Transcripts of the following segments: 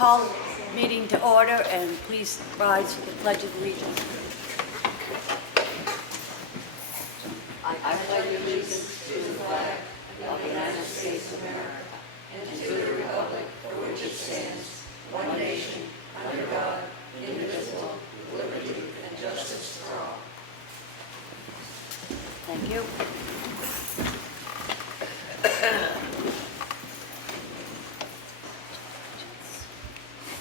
Call meeting to order, and please rise for the Pledge of Allegiance. I pledge allegiance to the flag of the United States of America and to the republic for which it stands, one nation, under God, indivisible, with liberty and justice for all. Thank you.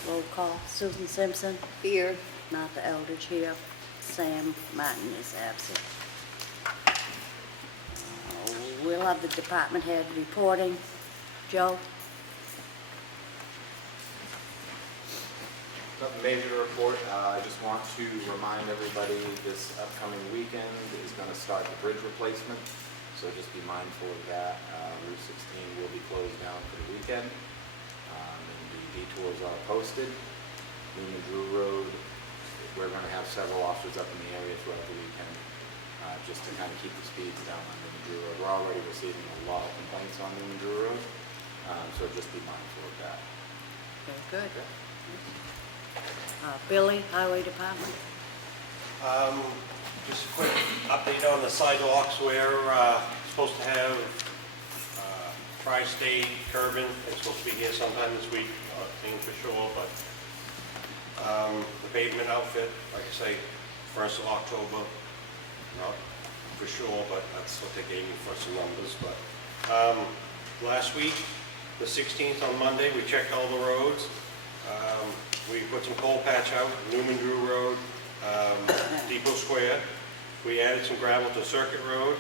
Roll call. Susan Simpson. Here. Martha Eldridge here. Sam Martin is absent. We'll have the department head reporting. Joe? Nothing major to report. I just want to remind everybody this upcoming weekend is going to start the bridge replacement, so just be mindful of that. Route 16 will be closed down for the weekend, and the detours are posted. Newman Drew Road, we're going to have several officers up in the area throughout the weekend, just to kind of keep the speeds down on Newman Drew Road. We're already receiving a lot of complaints on Newman Drew Road, so just be mindful of that. Very good. Billy, Highway Department. Just a quick update on the sidewalks. We're supposed to have tri-state curbing. It's supposed to be here sometime this week, not saying for sure, but the pavement outfit, like I say, 1st of October, not for sure, but that's what they gave me for some numbers. But last week, the 16th on Monday, we checked all the roads. We put some coal patch out, Newman Drew Road, Depot Square. We added some gravel to Circuit Road.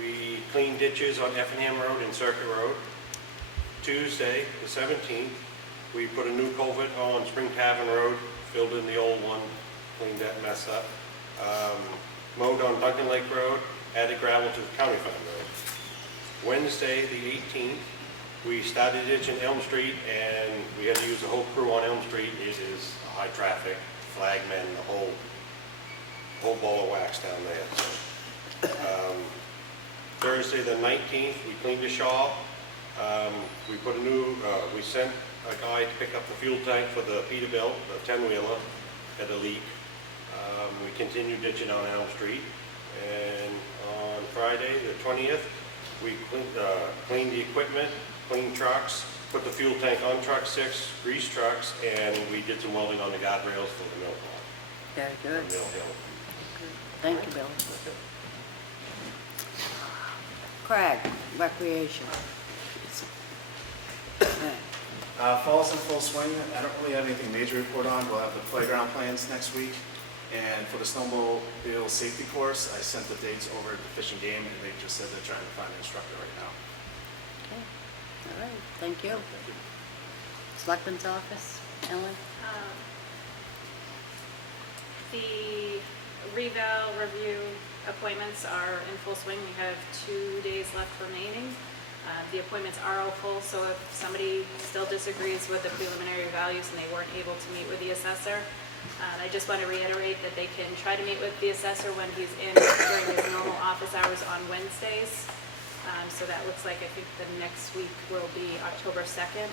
We cleaned ditches on Effingham Road and Circuit Road. Tuesday, the 17th, we put a new culvert on Spring Tavern Road, filled in the old one, cleaned that mess up. Mowed on Duncan Lake Road, added gravel to the County Farm Road. Wednesday, the 18th, we started ditching Elm Street, and we had to use the whole crew on Elm Street. It is high traffic, flagmen, the whole ball of wax down there. Thursday the 19th, we cleaned the shop. We put a new, we sent a guy to pick up the fuel tank for the Peterbilt, the 10-wheeler, had a leak. We continued ditching on Elm Street. And on Friday the 20th, we cleaned the equipment, cleaned trucks, put the fuel tank on truck 6, greased trucks, and we did some welding on the guardrails for the mill pond. Very good. Mill Hill. Thank you, Bill. Craig, Recreation. Fall's in full swing. I don't really have anything major to report on. We'll have the playground plans next week. And for the snowmobile safety course, I sent the dates over to Fish and Game, and they just said they're trying to find an instructor right now. Okay. All right, thank you. Selectmen's Office, Ellen? The reval review appointments are in full swing. We have 2 days left remaining. The appointments are all full, so if somebody still disagrees with the preliminary values and they weren't able to meet with the assessor, I just want to reiterate that they can try to meet with the assessor when he's in during his normal office hours on Wednesdays. So that looks like, I think the next week will be October 2nd.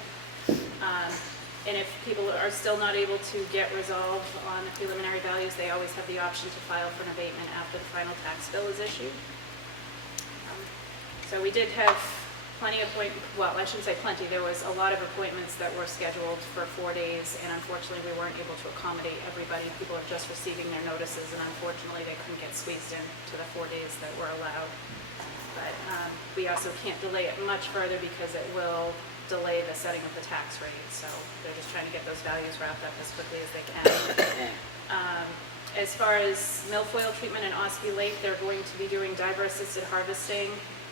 And if people are still not able to get resolved on the preliminary values, they always have the option to file for an abatement after the final tax bill is issued. So we did have plenty of well, I shouldn't say plenty, there was a lot of appointments that were scheduled for 4 days, and unfortunately we weren't able to accommodate everybody. People are just receiving their notices, and unfortunately they couldn't get squeezed in to the 4 days that were allowed. But we also can't delay it much further because it will delay the setting of the tax rate, so they're just trying to get those values wrapped up as quickly as they can. As far as milfoil treatment in Ossipee Lake, they're going to be doing diver-assisted harvesting,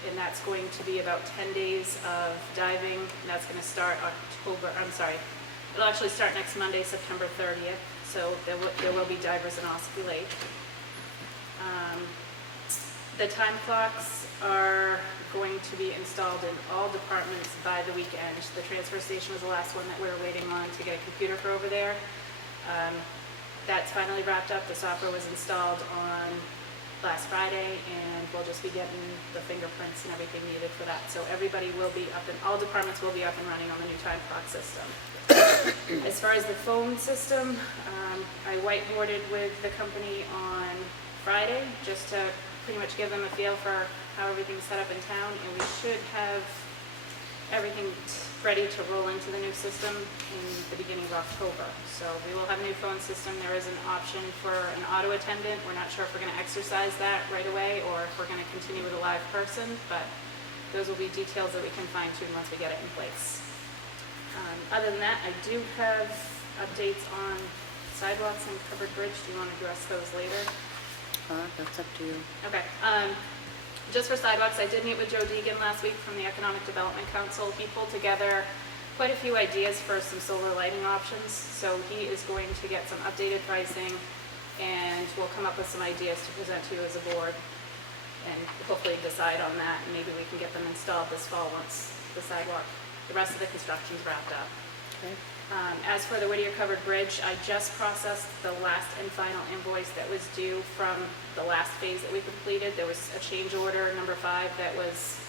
and that's going to be about 10 days of diving, and that's going to start it'll actually start next Monday, September 30th, so there will be divers in Ossipee Lake. The time clocks are going to be installed in all departments by the weekend. The transfer station was the last one that we were waiting on to get a computer for over there. That's finally wrapped up. The software was installed on last Friday, and we'll just be getting the fingerprints and everything needed for that. So everybody will be up and, all departments will be up and running on the new time clock system. As far as the phone system, I whiteboarded with the company on Friday, just to pretty much give them a feel for how everything's set up in town, and we should have everything ready to roll into the new system in the beginning of October. So we will have a new phone system. There is an option for an auto attendant. We're not sure if we're going to exercise that right away or if we're going to continue with a live person, but those will be details that we can fine tune once we get it in place. Other than that, I do have updates on sidewalks and covered bridge. Do you want to address those later? That's up to you. Okay. Just for sidewalks, I did meet with Joe Deegan last week from the Economic Development Council. He pulled together quite a few ideas for some solar lighting options. So he is going to get some updated pricing, and we'll come up with some ideas to present to you as a board, and hopefully decide on that, and maybe we can get them installed this fall once the rest of the construction's wrapped up. Okay. As for the Whittier Covered Bridge, I just processed the last and final invoice that was due from the last phase that we completed. There was a change order, number 5, that was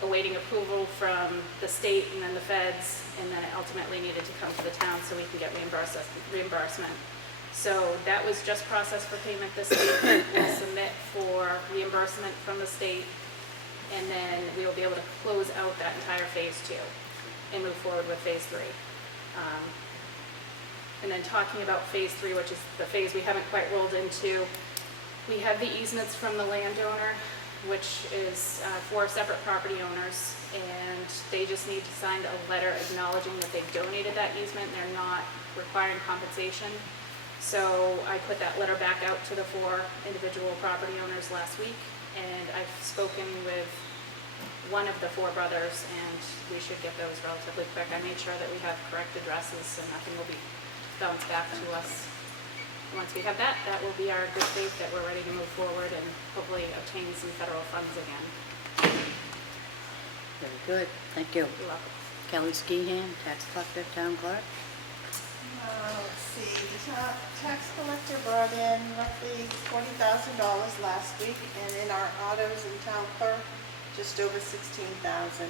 awaiting approval from the state and then the feds, and then it ultimately needed to come to the town so we can get reimbursement. So that was just processed for payment this week. We'll submit for reimbursement from the state, and then we will be able to close out that entire phase 2 and move forward with phase 3. And then talking about phase 3, which is the phase we haven't quite rolled into, we have the easements from the landowner, which is 4 separate property owners, and they just need to sign a letter acknowledging that they donated that easement. They're not requiring compensation. So I put that letter back out to the 4 individual property owners last week, and I've spoken with one of the 4 brothers, and we should get those relatively quick. I made sure that we have correct addresses, so nothing will be bounced back to us. And once we have that, that will be our good faith that we're ready to move forward and hopefully obtain some federal funds again. Very good. Thank you. You're welcome. Kelly Skehan, tax collector, town clerk. Let's see, the tax collector brought in roughly $40,000 last week, and in our autos and town clerk, just over $16,000.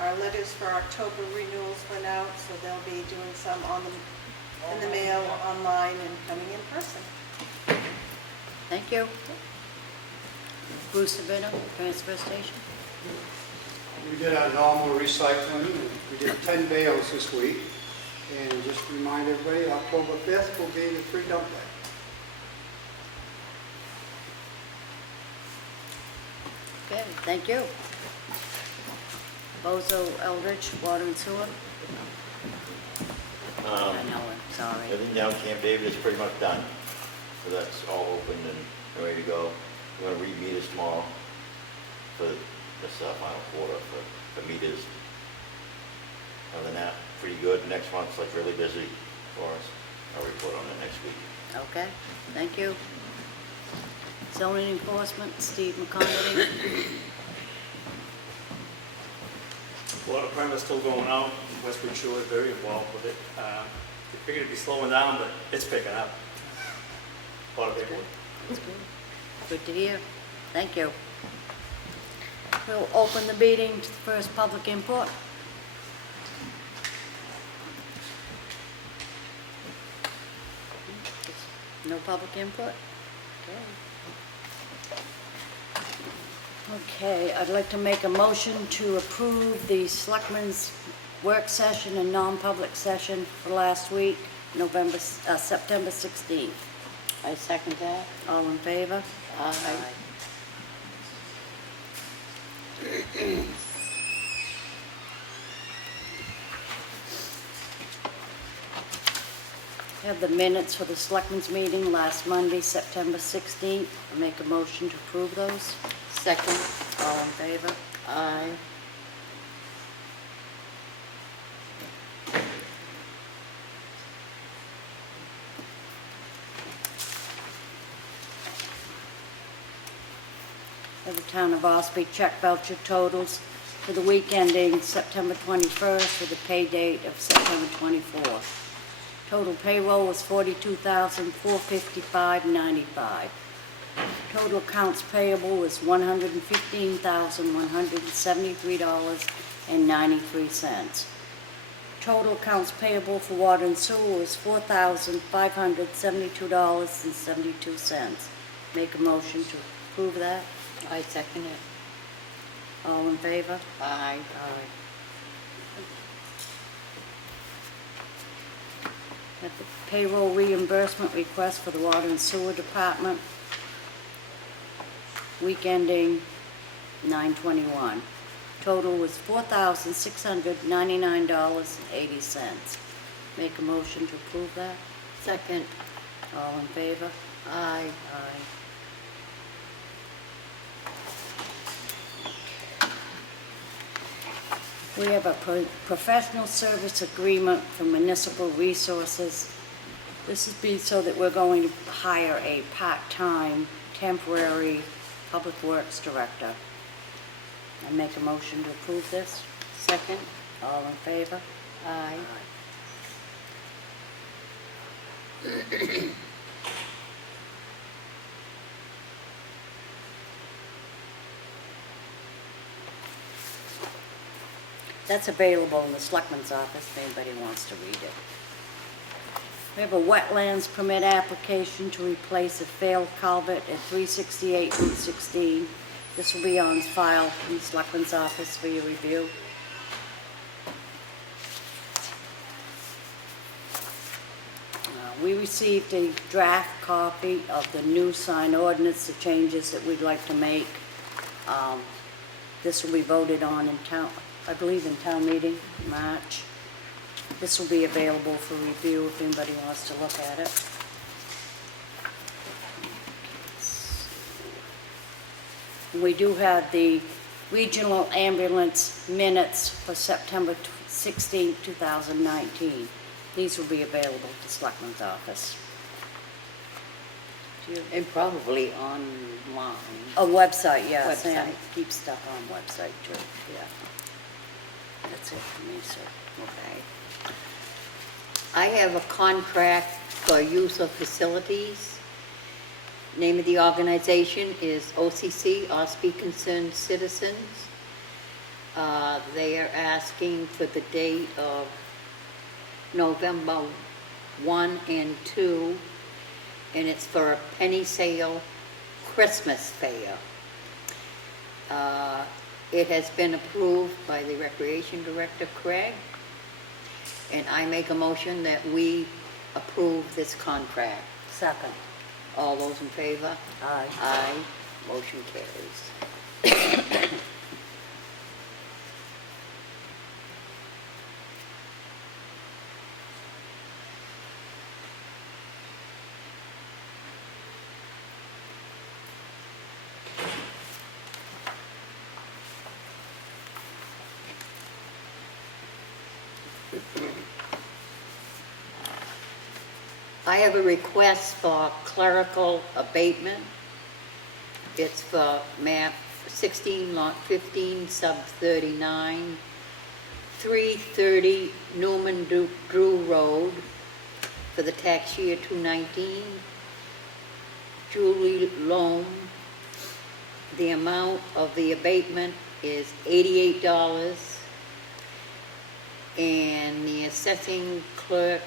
Our letters for October renewals went out, so they'll be doing some in the mail, online, and coming in person. Thank you. Bruce Sabino, transfer station. We did our normal recycling, and we did 10 bales this week. And just to remind everybody, October 5th will be the free dump day. Okay, thank you. Bozo Eldridge, water and sewer. I know it, sorry. Everything down Camp David is pretty much done. So that's all open and ready to go. We're gonna read meters tomorrow for this final quarter for meters. Other than that, pretty good. Next month's like really busy for us. I'll report on it next week. Okay, thank you. Zoning enforcement, Steve McConerty. Water permit's still going out. Westwood Shore is very involved with it. They figured it'd be slowing down, but it's picking up. A lot of paperwork. That's good. Good to hear. Thank you. We'll open the meeting to the first public input. No public input? Okay, I'd like to make a motion to approve the Selectmen's work session and non-public session for last week, September 16th. I second that. All in favor? Aye. Have the minutes for the Selectmen's meeting last Monday, September 16th. I make a motion to approve those. Second. All in favor? Aye. Have the Town of Ossipee check voucher totals for the week ending September 21st with a pay date of September 24th. Total payroll was $42,455.95. Total accounts payable was $115,173.93. Total accounts payable for water and sewer was $4,572.72. Make a motion to approve that. I second it. All in favor? Aye. At the payroll reimbursement request for the water and sewer department, week ending 9/21. Total was $4,699.80. Make a motion to approve that. Second. All in favor? Aye. Aye. We have a professional service agreement for municipal resources. This would be so that we're going to hire a part-time, temporary public works director. I make a motion to approve this. Second. All in favor? Aye. That's available in the Selectmen's office if anybody wants to read it. We have a wetlands permit application to replace a failed culvert at 368 Route 16. This will be on file in the Selectmen's office for your review. We received a draft copy of the new sign ordinance, the changes that we'd like to make. This will be voted on in town, I believe in town meeting, March. This will be available for review if anybody wants to look at it. We do have the regional ambulance minutes for September 16, 2019. These will be available at the Selectmen's office. And probably online. A website, yeah. Website. Sam keeps stuff on website too, yeah. That's it for me, sir. Okay. I have a contract for use of facilities. Name of the organization is OCC, Ossipee Concerned Citizens. They are asking for the date of November 1 and 2, and it's for a penny sale Christmas fair. It has been approved by the Recreation Director, Craig, and I make a motion that we approve this contract. Second. All those in favor? Aye. Aye. Motion carries. I have a request for clerical abatement. It's for map 16, lot 15, sub 39, 330 Newman Drew Road for the tax year 219. Julie Loam. The amount of the abatement is $88, and the assessing clerk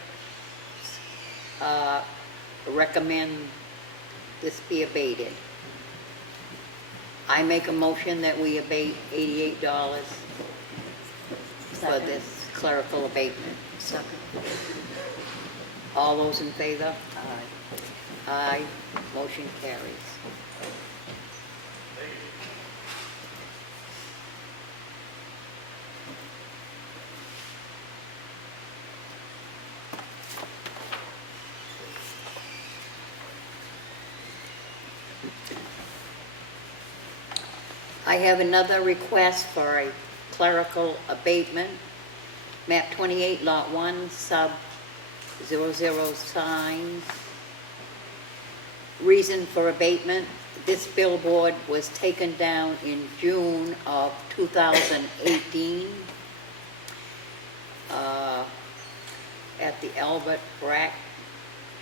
recommend this be abated. I make a motion that we abate $88 for Second. this clerical abatement. Second. All those in favor? Aye. Aye. Motion carries. I have another request for a clerical abatement. Map 28, Lot 1, sub 00 sign. Reason for abatement, this billboard was taken down in June of 2018 at the Albert Brack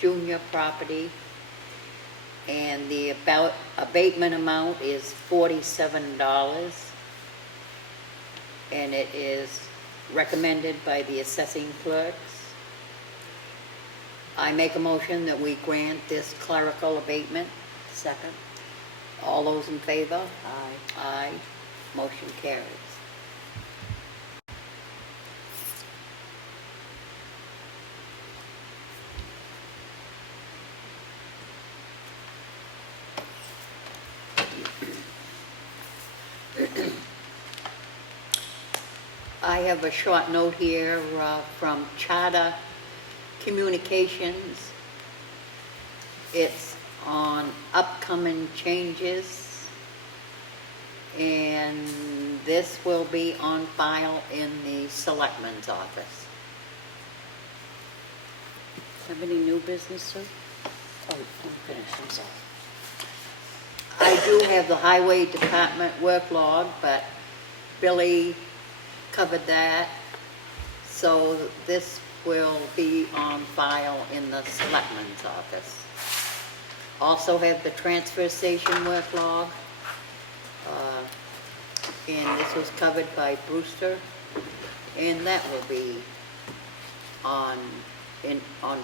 Jr. property. and the abatement amount is $47, and it is recommended by the assessing clerks. I make a motion that we grant this clerical abatement. Second. All those in favor? Aye. Aye. Motion carries. I have a short note here from Charter Communications. It's on upcoming changes, and this will be on file in the Selectmen's office. Have any new business, sir? Oh, I'm finished, I'm sorry. I do have the Highway Department work log, but Billy covered that, so this will be on file in the Selectmen's office. Also have the transfer station work log, and this was covered by Brewster, and that will be on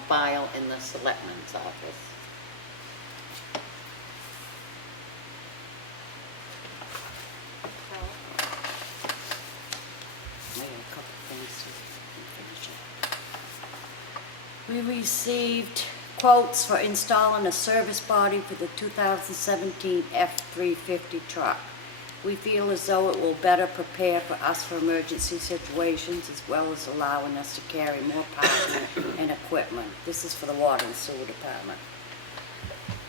file in the Selectmen's office. I got a couple things to finish up. We received quotes for installing a service body for the 2017 F-350 truck. We feel as though it will better prepare for us for emergency situations, as well as allowing us to carry more power and equipment. This is for the Water and Sewer Department.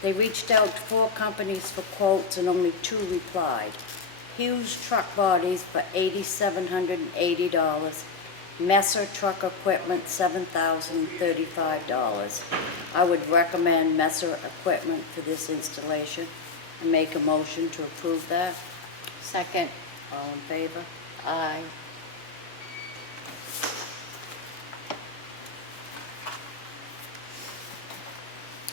They reached out to 4 companies for quotes and only 2 replied. Hughes Truck Bodies for $8,780. Messer Truck Equipment, $7,035. I would recommend Messer Equipment for this installation and make a motion to approve that. Second. All in favor? Aye.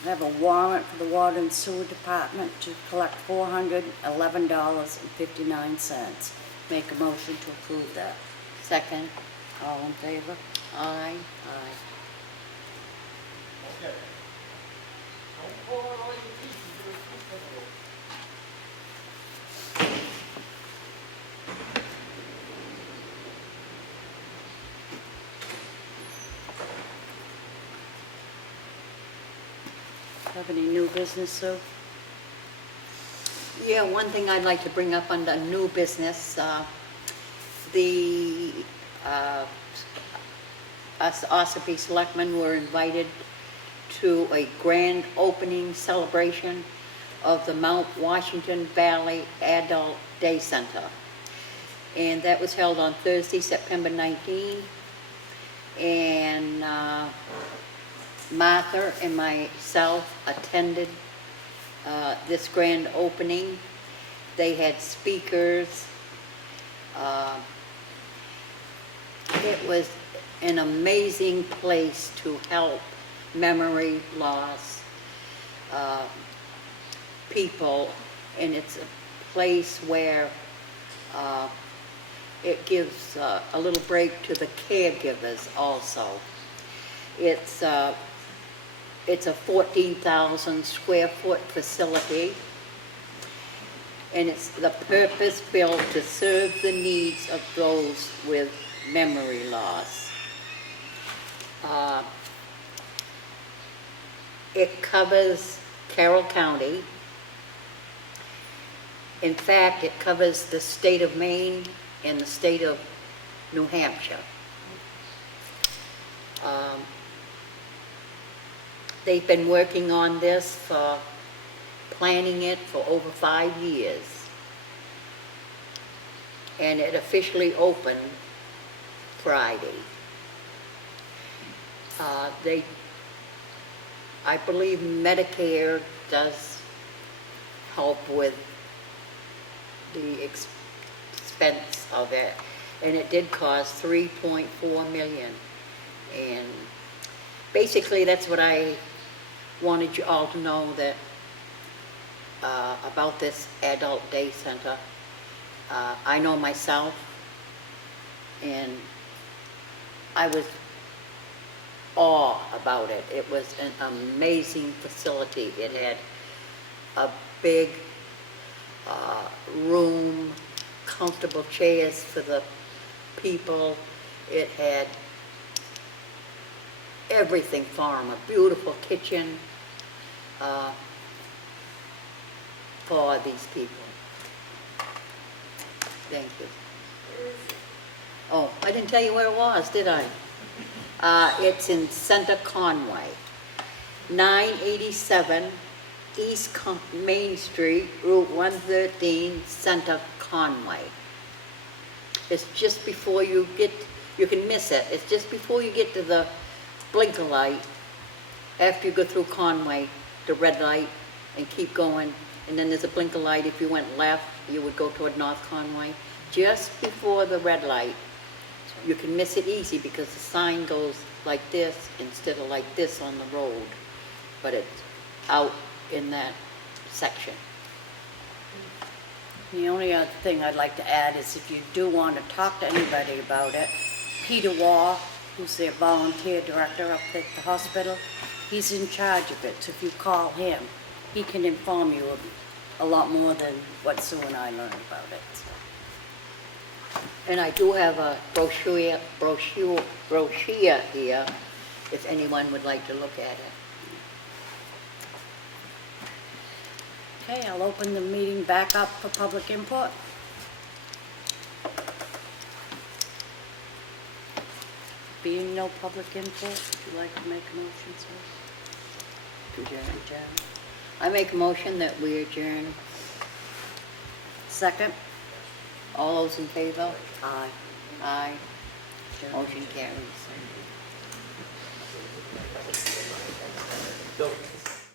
I have a warrant for the Water and Sewer Department to collect $411.59. Make a motion to approve that. Second. All in favor? Aye. Aye. Have any new business, Sue? Yeah, one thing I'd like to bring up under new business, us Ossipee Selectmen were invited to a grand opening celebration of the Mount Washington Valley Adult Day Center. And that was held on Thursday, September 19. And Martha and myself attended this grand opening. They had speakers. It was an amazing place to help memory loss people, and it's a place where it gives a little break to the caregivers also. It's a 14,000 square foot facility, and it's the purpose built to serve the needs of those with memory loss. It covers Carroll County. In fact, it covers the state of Maine and the state of New Hampshire. They've been working on this, planning it for over 5 years. And it officially opened Friday. I believe Medicare does help with the expense of it, and it did cost $3.4 million. And basically that's what I wanted you all to know, that about this adult day center. I know myself, and I was awe about it. It was an amazing facility. It had a big room, comfortable chairs for the people. It had everything for them, a beautiful kitchen for these people. Thank you. Oh, I didn't tell you where it was, did I? It's in Center Conway, 987 East Main Street, Route 113, Center Conway. It's just before you get, you can miss it, it's just before you get to the blinker light, after you go through Conway, the red light, and keep going, and then there's a blinker light. If you went left, you would go toward North Conway. Just before the red light, you can miss it easy because the sign goes like this instead of like this on the road, but it's out in that section. The only other thing I'd like to add is if you do want to talk to anybody about it, Peter Waugh, who's their volunteer director up at the hospital, he's in charge of it. So if you call him, he can inform you of a lot more than what Sue and I learned about it. So. And I do have a brochure here, if anyone would like to look at it. Okay, I'll open the meeting back up for public input. Being no public input, would you like to make a motion, sir? To adjourn. I make a motion that we adjourn. Second? All those in favor? Aye. Aye. Motion carries. So,